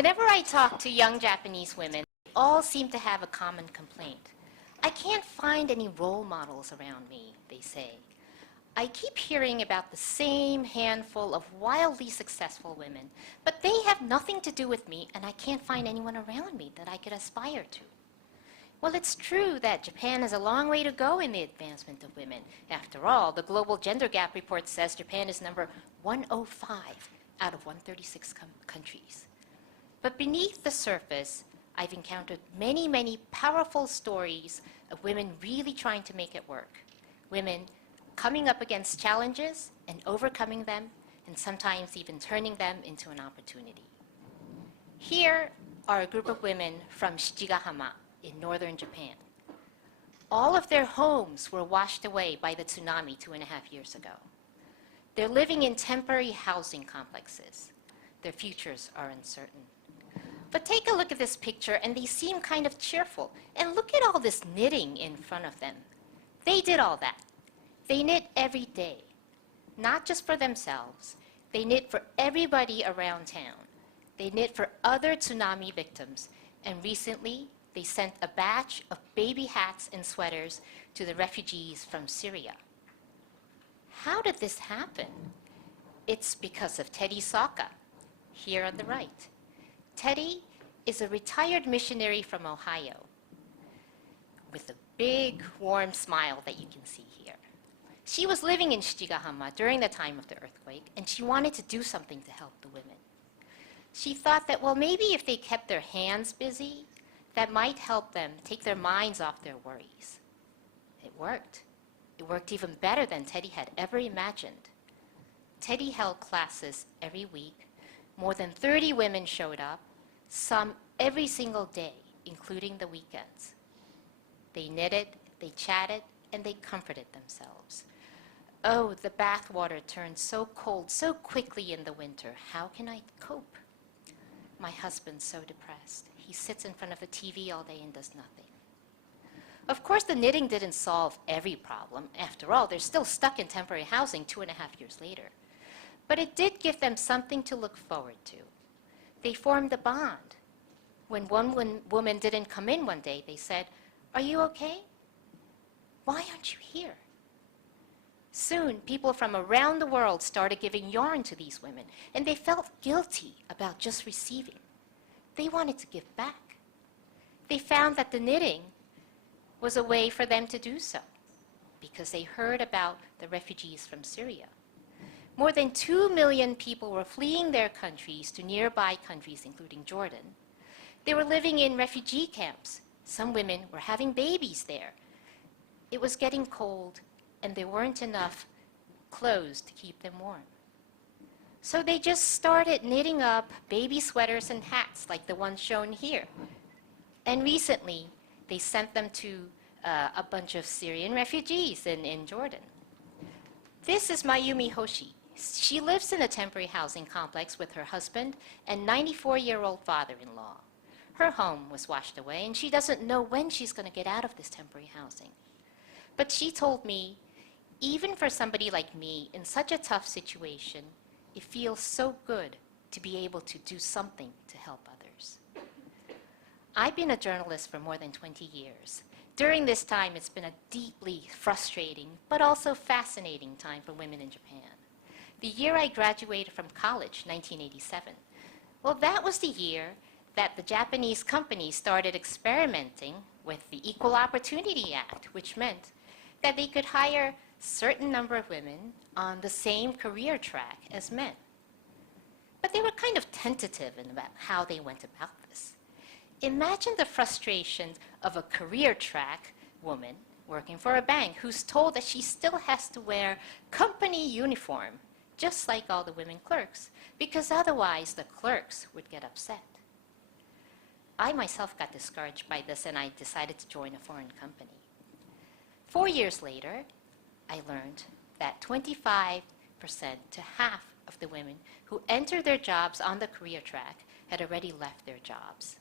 Whenever I talk to young Japanese women, they all seem to have a common complaint. I can't find any role models around me, they say. I keep hearing about the same handful of wildly successful women, but they have nothing to do with me, and I can't find anyone around me that I could aspire to. Well, it's true that Japan has a long way to go in the advancement of women. After all, the Global Gender Gap Report says Japan is number 105 out of 136 countries. But beneath the surface, I've encountered many, many powerful stories of women really trying to make it work. Women coming up against challenges and overcoming them, and sometimes even turning them into an opportunity. Here are a group of women from Shichigahama in northern Japan. All of their homes were washed away by the tsunami 2.5 years ago. They're living in temporary housing complexes. Their futures are uncertain. But take a look at this picture and they seem kind of cheerful. And look at all this knitting in front of them. They did all that. They knit every day, not just for themselves. They knit for everybody around town. They knit for other tsunami victims. And recently, they sent a batch of baby hats and sweaters to the refugees from Syria. How did this happen? It's because of Teddy Saka, here on the right. Teddy is a retired missionary from Ohio with a big, warm smile that you can see here. She was living in Shichigahama during the time of the earthquake, and she wanted to do something to help the women. She thought that, well, maybe if they kept their hands busy, that might help them take their minds off their worries. It worked. It worked even better than Teddy had ever imagined. Teddy held classes every week. More than 30 women showed up, some every single day, including the weekends. They knitted, they chatted, and they comforted themselves. Oh, the bath water turned so cold so quickly in the winter. How can I cope? My husband's so depressed. He sits in front of the TV all day and does nothing. Of course, the knitting didn't solve every problem. After all, they're still stuck in temporary housing 2.5 years later. But it did give them something to look forward to. They formed a bond. When one woman didn't come in one day, they said, "Are you okay? Why aren't you here?" Soon, people from around the world started giving yarn to these women, and they felt guilty about just receiving. They wanted to give back. They found that the knitting was a way for them to do so, because they heard about the refugees from Syria. More than 2 million people were fleeing their countries to nearby countries, including Jordan. They were living in refugee camps. Some women were having babies there. It was getting cold, and there weren't enough clothes to keep them warm. So they just started knitting up baby sweaters and hats like the ones shown here. And recently, they sent them to a bunch of Syrian refugees in Jordan. This is Mayumi Hoshi. She lives in a temporary housing complex with her husband and 94-year-old father-in-law. Her home was washed away, and she doesn't know when she's going to get out of this temporary housing. But she told me, even for somebody like me in such a tough situation, it feels so good to be able to do something to help others. I've been a journalist for more than 20 years. During this time, it's been a deeply frustrating, but also fascinating time for women in Japan. The year I graduated from college, 1987, well, that was the year that the Japanese companies started experimenting with the Equal Opportunity Act, which meant that they could hire a certain number of women on the same career track as men. But they were kind of tentative in about how they went about this. Imagine the frustration of a career track woman working for a bank who's told that she still has to wear company uniform, just like all the women clerks, because otherwise the clerks would get upset. I myself got discouraged by this, and I decided to join a foreign company. 4 years later, I learned that 25% to half of the women who entered their jobs on the career track had already left their jobs.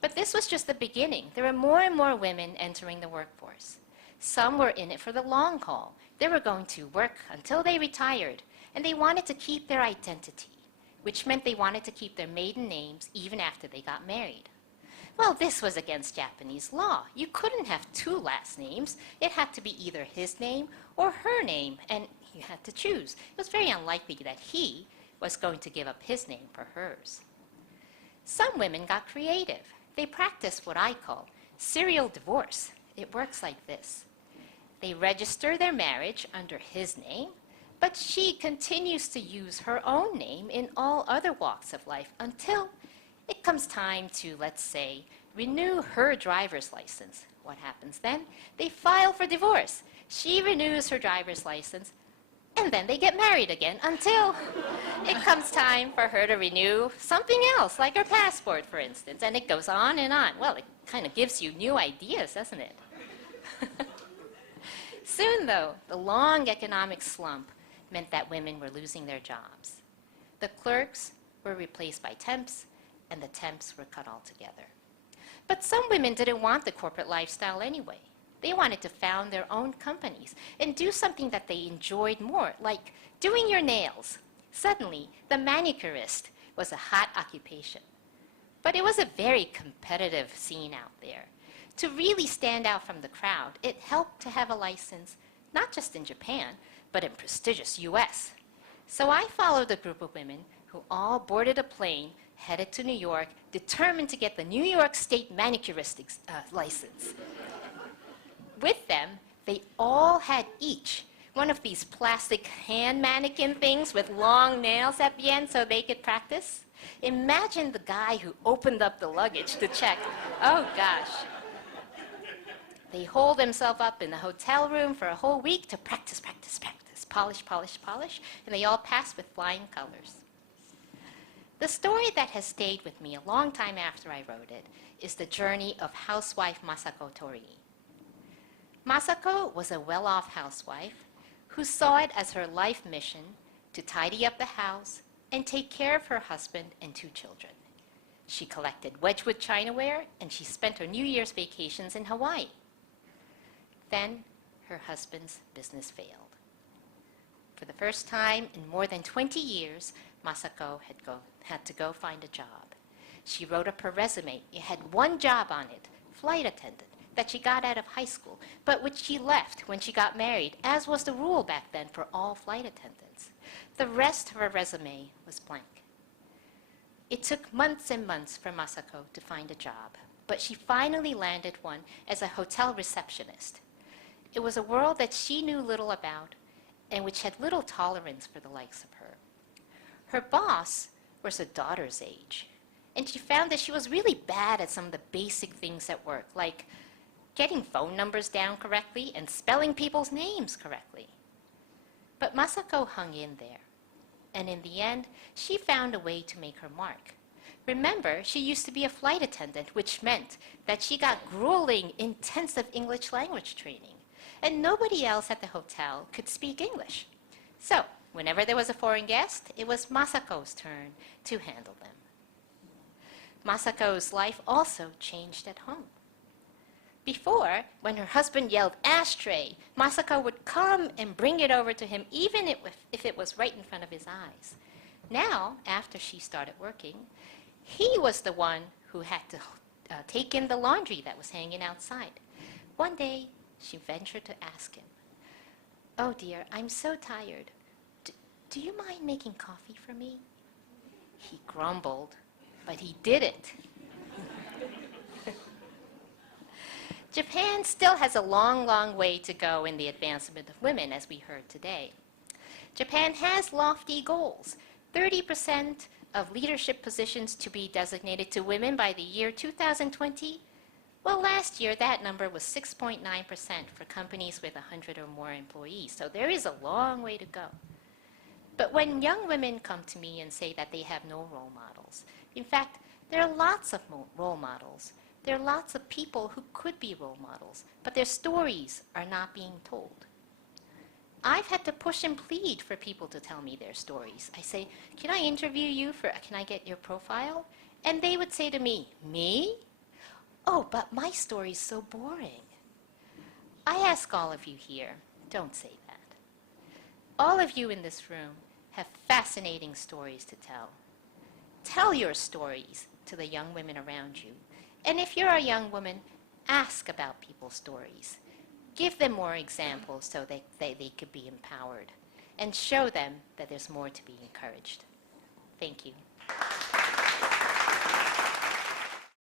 But this was just the beginning. There were more and more women entering the workforce. Some were in it for the long haul. They were going to work until they retired, and they wanted to keep their identity. which meant they wanted to keep their maiden names even after they got married. Well, this was against Japanese law. You couldn't have two last names. It had to be either his name or her name, and you had to choose. It was very unlikely that he was going to give up his name for hers. Some women got creative. They practiced what I call serial divorce. It works like this. They register their marriage under his name, but she continues to use her own name in all other walks of life until it comes time to, let's say, renew her driver's license. What happens then? They file for divorce. She renews her driver's license, and then they get married again until it comes time for her to renew something else, like her passport, for instance, and it goes on and on. Well, it kind of gives you new ideas, doesn't it? Soon, though, the long economic slump meant that women were losing their jobs. The clerks were replaced by temps, and the temps were cut altogether. But some women didn't want the corporate lifestyle anyway. They wanted to found their own companies and do something that they enjoyed more, like doing your nails. Suddenly, the manicurist was a hot occupation. But it was a very competitive scene out there. To really stand out from the crowd, it helped to have a license, not just in Japan, but in prestigious US. So I followed a group of women who all boarded a plane, headed to New York, determined to get the New York State manicurist license. With them, they all had each one of these plastic hand mannequin things with long nails at the end so they could practice. Imagine the guy who opened up the luggage to check. Oh, gosh. They holed themselves up in the hotel room for a whole week to practice, polish, and they all passed with flying colors. The story that has stayed with me a long time after I wrote it is the journey of housewife Masako Torii. Masako was a well-off housewife who saw it as her life mission to tidy up the house and take care of her husband and 2 children. She collected Wedgwood chinaware, and she spent her New Year's vacations in Hawaii. Then her husband's business failed. For the first time in more than 20 years, Masako had to go find a job. She wrote up her resume. It had one job on it, flight attendant, that she got out of high school, but which she left when she got married, as was the rule back then for all flight attendants. The rest of her resume was blank. It took months and months for Masako to find a job, but she finally landed one as a hotel receptionist. It was a world that she knew little about and which had little tolerance for the likes of her. Her boss was her daughter's age, and she found that she was really bad at some of the basic things at work, like getting phone numbers down correctly and spelling people's names correctly. But Masako hung in there, and in the end, she found a way to make her mark. Remember, she used to be a flight attendant, which meant that she got grueling, intensive English language training, and nobody else at the hotel could speak English. So, whenever there was a foreign guest, it was Masako's turn to handle them. Masako's life also changed at home. Before, when her husband yelled ashtray, Masako would come and bring it over to him, even if it was right in front of his eyes. Now, after she started working, he was the one who had to take in the laundry that was hanging outside. One day, she ventured to ask him, "Oh dear, I'm so tired. Do you mind making coffee for me?" He grumbled, but he did it. Japan still has a long, long way to go in the advancement of women, as we heard today. Japan has lofty goals. 30% of leadership positions to be designated to women by the year 2020. Well, last year, that number was 6.9% for companies with 100 or more employees, so there is a long way to go. But when young women come to me and say that they have no role models, in fact, there are lots of role models. There are lots of people who could be role models, but their stories are not being told. I've had to push and plead for people to tell me their stories. I say, "Can I interview you can I get your profile?" And they would say to me, "Me? Oh, but my story's so boring." I ask all of you here, don't say that. All of you in this room have fascinating stories to tell. Tell your stories to the young women around you. And if you're a young woman, ask about people's stories. Give them more examples so they could be empowered. And show them that there's more to be encouraged. Thank you.